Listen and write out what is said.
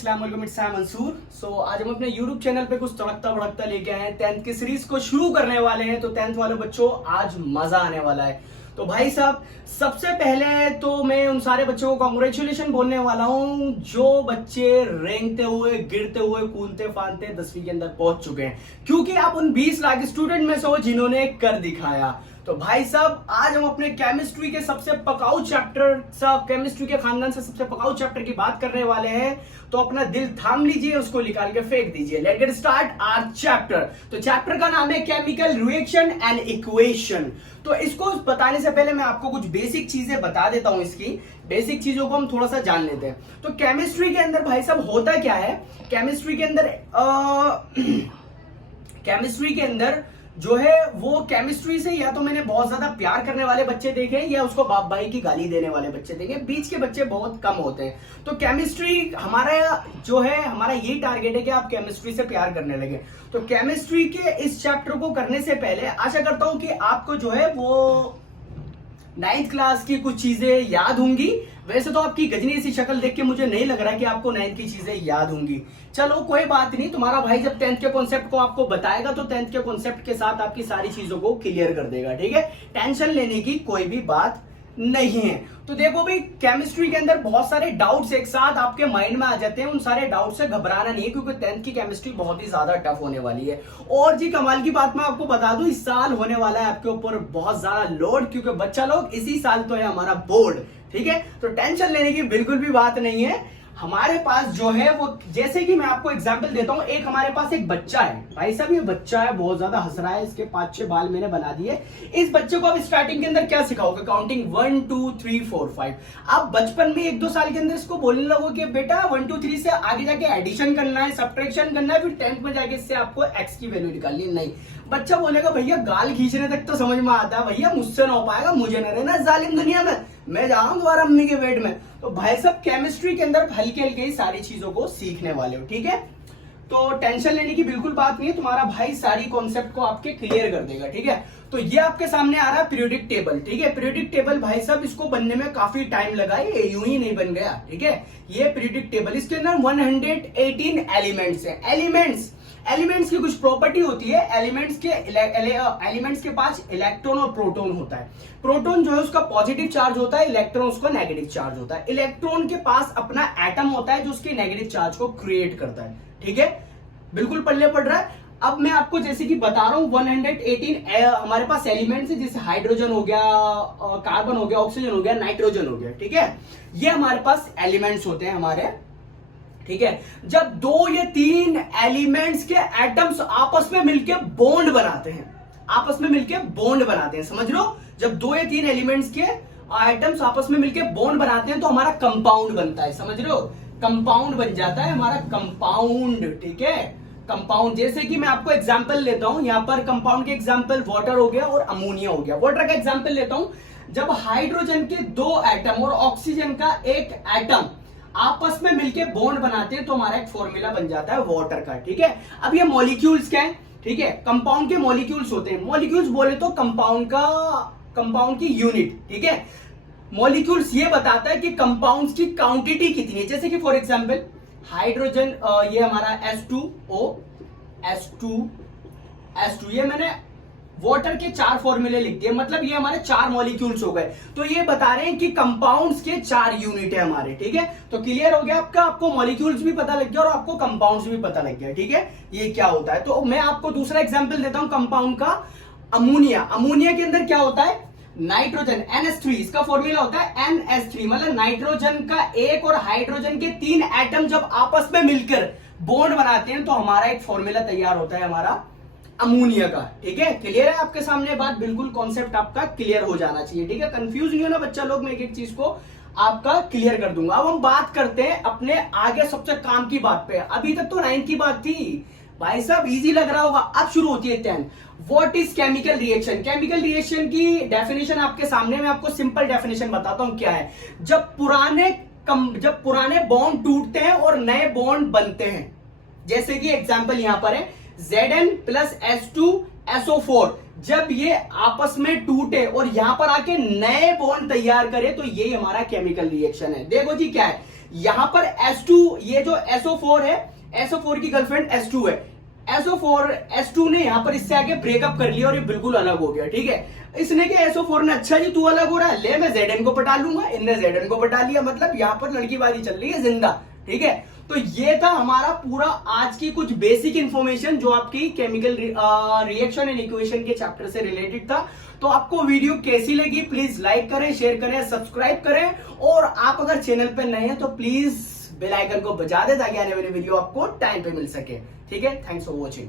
अस्सलाम वालेकुम, इट्स मंसूर। आज हम अपने यूट्यूब चैनल पे कुछ तड़कता भड़कता लेके आए हैं। 10th की सीरीज को शुरू करने वाले हैं। तो 10th वाले बच्चों, आज मजा आने वाला है। तो भाई साहब, सबसे पहले तो मैं उन सारे बच्चों को कॉन्ग्रेचुलेशन बोलने वाला हूं जो बच्चे रेंगते हुए, गिरते हुए, कूदते फांदते 10वीं के अंदर पहुंच चुके हैं, क्योंकि आप उन 20 लाख स्टूडेंट में से हो जिन्होंने कर दिखाया। तो भाई साहब, आज हम अपने केमिस्ट्री के सबसे पकाऊ चैप्टर, केमिस्ट्री के खानदान से सबसे पकाऊ चैप्टर की बात करने वाले हैं। तो अपना दिल थाम लीजिए, उसको निकाल के फेंक दीजिए। Let's get start our chapter. तो चैप्टर का नाम है केमिकल रिएक्शन एंड इक्वेशन। तो इसको बताने से पहले मैं आपको कुछ बेसिक चीजें बता देता हूं। इसकी बेसिक चीजों को हम थोड़ा सा जान लेते हैं। तो केमिस्ट्री के अंदर भाई साहब होता क्या है, केमिस्ट्री के अंदर केमिस्ट्री के अंदर जो है वो केमिस्ट्री से या तो मैंने बहुत ज्यादा प्यार करने वाले बच्चे देखे या उसको बाप भाई की गाली देने वाले बच्चे देखे। बीच के बच्चे बहुत कम होते हैं। तो केमिस्ट्री हमारा जो है, हमारा यही टारगेट है कि आप केमिस्ट्री से प्यार करने लगे। तो केमिस्ट्री के इस चैप्टर को करने से पहले आशा करता हूं कि आपको जो है वो 9th क्लास की कुछ चीजें याद होंगी। वैसे तो आपकी गजनी सी शक्ल देख के मुझे नहीं लग रहा कि आपको 9th की चीजें याद होंगी। चलो कोई बात नहीं, तुम्हारा भाई जब 10th के कॉन्सेप्ट को आपको बताएगा तो 10th के कॉन्सेप्ट के साथ आपकी सारी चीजों को क्लियर कर देगा। ठीक है, टेंशन लेने की कोई भी बात नहीं है। तो देखो भाई, केमिस्ट्री के अंदर बहुत सारे डाउट्स एक साथ आपके माइंड में आ जाते हैं। उन सारे डाउट से घबराना नहीं है, क्योंकि 10th की केमिस्ट्री बहुत ही ज्यादा टफ होने वाली है। और जी कमाल की बात मैं आपको बता दूं, इस साल होने वाला है आपके ऊपर बहुत ज्यादा लोड, क्योंकि बच्चा लोग इसी साल तो है हमारा बोर्ड। ठीक है, तो टेंशन लेने की बिल्कुल भी बात नहीं है। हमारे पास जो है वो, जैसे कि मैं आपको एग्जांपल देता हूं, एक हमारे पास एक बच्चा है। भाई साहब, ये बच्चा है, बहुत ज्यादा हंस रहा है, इसके 5-6 बाल मैंने बना दिए। इस बच्चे को अब स्टार्टिंग के अंदर क्या सिखाओगे? काउंटिंग 1 2 3 4 5। आप बचपन में 1-2 साल के अंदर इसको बोलने लगो कि बेटा 1 2 3 से आगे जाके एडिशन करना है, सब्ट्रैक्शन करना है, फिर 10th में जाके इससे आपको एक्स की वैल्यू निकालनी है। नहीं, बच्चा बोलेगा भैया गाल खींचने तक तो समझ में आता है, भैया मुझसे ना हो पाएगा, मुझे ना रहना जालिम दुनिया में, मैं जा रहा हूं दोबारा अम्मी के पेट में। तो भाई साहब, केमिस्ट्री के अंदर हल्के हल्के सारी चीजों को सीखने वाले हो। ठीक है, तो टेंशन लेने की बिल्कुल बात नहीं है, तुम्हारा भाई सारी कॉन्सेप्ट को आपके क्लियर कर देगा। ठीक है, तो ये आपके सामने आ रहा है पीरियोडिक टेबल। ठीक है, पीरियोडिक टेबल भाई साहब, इसको बनने में काफी टाइम लगा है, ये यूं ही नहीं बन गया। ठीक है, ये पीरियोडिक टेबल, इसके अंदर 118 एलिमेंट्स है। एलिमेंट्स की कुछ प्रॉपर्टी होती है। एलिमेंट्स के पास इलेक्ट्रॉन और प्रोटॉन होता है। प्रोटॉन जो है उसका पॉजिटिव चार्ज होता है, इलेक्ट्रॉन उसका नेगेटिव चार्ज होता है। इलेक्ट्रॉन के पास अपना एटम होता है जो उसके नेगेटिव चार्ज को क्रिएट करता है। ठीक है, बिल्कुल पढ़ने पड़ रहा है। अब मैं आपको जैसे कि बता रहा हूं, 118 हमारे पास एलिमेंट्स है, जैसे हाइड्रोजन हो गया, कार्बन हो गया, ऑक्सीजन हो गया, नाइट्रोजन हो गया। ठीक है, ये हमारे पास एलिमेंट्स होते हैं हमारे। ठीक है, जब 2 या 3 एलिमेंट्स के एटम्स आपस में मिलकर बॉन्ड बनाते हैं, समझ लो, जब 2 या 3 एलिमेंट्स के एटम्स आपस में मिलकर बॉन्ड बनाते हैं तो हमारा कंपाउंड बनता है। समझ लो, कंपाउंड बन जाता है हमारा कंपाउंड। ठीक है, कंपाउंड, जैसे कि मैं आपको एग्जांपल लेता हूं, यहां पर कंपाउंड के एग्जांपल वाटर हो गया और अमोनिया हो गया। वाटर का एग्जांपल लेता हूं, जब हाइड्रोजन के 2 एटम और ऑक्सीजन का 1 एटम आपस में मिलकर बॉन्ड बनाते हैं तो हमारा एक फॉर्मूला बन जाता है वाटर का। ठीक है, अब ये मॉलिक्यूल्स क्या है? ठीक है, कंपाउंड के मॉलिक्यूल्स होते हैं। मॉलिक्यूल्स बोले तो कंपाउंड की यूनिट। ठीक है, मॉलिक्यूल्स ये बताता है कि कंपाउंड्स की क्वांटिटी कितनी है। जैसे कि फॉर एग्जांपल हाइड्रोजन, ये हमारा H2O, ये मैंने वाटर के 4 फॉर्मूले लिख दिए, मतलब ये हमारे 4 मॉलिक्यूल्स हो गए। तो ये बता रहे हैं कि कंपाउंड्स के 4 यूनिट है हमारे। ठीक है, तो क्लियर हो गया आपका, आपको मॉलिक्यूल्स भी पता लग गया और आपको कंपाउंड्स भी पता लग गया। ठीक है, ये क्या होता है। तो मैं आपको दूसरा एग्जांपल देता हूं कंपाउंड का, अमोनिया। अमोनिया के अंदर क्या होता है? नाइट्रोजन, NH3, इसका फॉर्मूला होता है NH3, मतलब नाइट्रोजन का 1 और हाइड्रोजन के 3 एटम जब आपस में मिलकर बॉन्ड बनाते हैं तो हमारा एक फॉर्मूला तैयार होता है हमारा अमोनिया का। ठीक है, क्लियर है आपके सामने बात? बिल्कुल कॉन्सेप्ट आपका क्लियर हो जाना चाहिए। ठीक है, कंफ्यूज नहीं होना बच्चा लोग, मैं एक चीज को आपका क्लियर कर दूंगा। अब हम बात करते हैं अपने आगे सबसे काम की बात पे। अभी तक तो 9th की बात थी भाई साहब, इजी लग रहा होगा। अब शुरू होती है 10th। What is chemical reaction? Chemical reaction की डेफिनेशन आपके सामने, मैं आपको सिंपल डेफिनेशन बताता हूं क्या है। जब पुराने बॉन्ड टूटते हैं और नए बॉन्ड बनते हैं, जैसे कि एग्जांपल यहां पर है Zn प्लस H2SO4, जब ये आपस में टूटे और यहां पर आके नए बॉन्ड तैयार करे तो ये हमारा केमिकल रिएक्शन है। देखो जी क्या है, यहां पर S2, ये जो SO4 है, SO4 की गर्लफ्रेंड S2 है, S2 ने यहां पर इससे आगे ब्रेकअप कर लिया और ये बिल्कुल अलग हो गया, ठीक है। इसने क्या, SO4 ने, अच्छा जी तू अलग हो रहा है, ले मैं ZN को पटा लूंगा, इनने ZN को पटा लिया, मतलब यहां पर लड़कीबाजी चल रही है जिंदा, ठीक है। तो ये था हमारा पूरा आज की कुछ बेसिक इंफॉर्मेशन जो आपकी केमिकल रिएक्शन एंड इक्वेशन के चैप्टर से रिलेटेड था। तो आपको वीडियो कैसी लगी, प्लीज लाइक करें, शेयर करें, सब्सक्राइब करें, और आप अगर चैनल पे नए हैं तो प्लीज बेल आइकन को बजा दें ताकि आने वाली वीडियो आपको टाइम पे मिल सके, ठीक है। Thanks for watching.